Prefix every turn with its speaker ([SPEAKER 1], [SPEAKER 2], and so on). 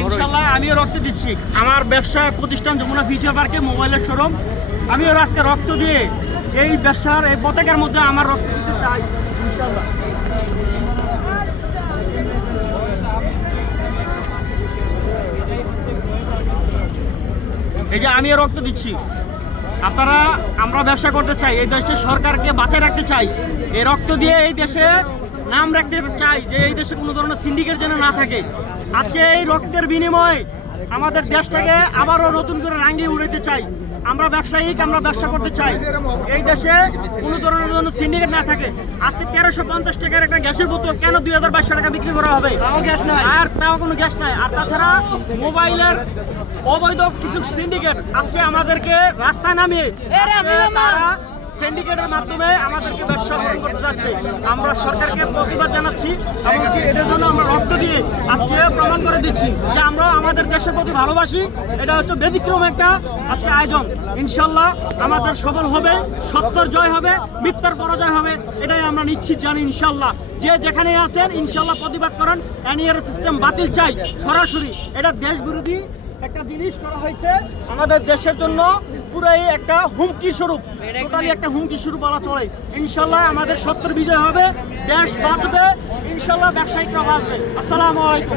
[SPEAKER 1] ইনশাল্লাহ আমিও রক্ত দিচ্ছি। আমার ব্যবসা প্রতিষ্ঠান যমুনা ফিউচার পার্কে মোবাইলের শোরুম। আমিও আজকে রক্ত দিয়ে এই ব্যবসার, এই পতাকার মধ্যে আমার রক্ত দিতে চাই, ইনশাল্লাহ। এই যে আমিও রক্ত দিচ্ছি। আপনারা, আমরা ব্যবসা করতে চাই, এই দেশের সরকারকে বাঁচায় রাখতে চাই। এই রক্ত দিয়ে এই দেশে নাম রাখতে চাই যে এই দেশে কোনো ধরনের সিন্ডিকেট যেন না থাকে। আজকে এই রক্তের বিনিময়ে আমাদের দেশটাকে আবারও নতুন করে রাঙিয়ে উড়াইতে চাই। আমরা ব্যবসায়িক আমরা ব্যবসা করতে চাই। এই দেশে কোনো ধরনের জন্য সিন্ডিকেট না থাকে। আজকে তেরোশো পঞ্চাশ টাকার একটা গ্যাসের বোতল কেন দুই হাজার বাইশশো টাকা বিক্রি করা হবে? আর তাও কোনো গ্যাস নাই। আর তাছাড়া মোবাইলের অবৈধ কিছু সিন্ডিকেট আজকে আমাদেরকে রাস্তায় নামিয়ে তারা সিন্ডিকেটের মাধ্যমে আমাদেরকে ব্যবসা গ্রহণ করতে যাচ্ছে। আমরা সরকারকে প্রতিবাদ জানাচ্ছি এমনকি এটার জন্য আমরা রক্ত দিয়ে আজকে প্রমাণ করে দিচ্ছি যে আমরা আমাদের দেশের প্রতি ভালোবাসি। এটা হচ্ছে ব্যতিক্রম একটা আজকে আয়োজন। ইনশাল্লাহ আমাদের সফল হবে, সত্যর জয় হবে, মিথ্যার পরাজয় হবে, এটাই আমরা নিশ্চিত জানি ইনশাল্লাহ। যে যেখানে আছেন, ইনশাল্লাহ প্রতিবাদ করেন। এনইআর সিস্টেম বাতিল চাই, সরাসরি। এটা দেশ বিরোধী একটা জিনিস করা হয়েছে আমাদের দেশের জন্য পুরাই একটা হুমকি স্বরূপ টোটালি একটা হুমকি স্বরূপ বলা চলে ইনশাল্লাহ আমাদের সত্তর বিজয় হবে, দেশ বাঁচবে, ইনশাল্লাহ ব্যবসায়িকরা বাঁচবে। আসসালামু আলাইকুম।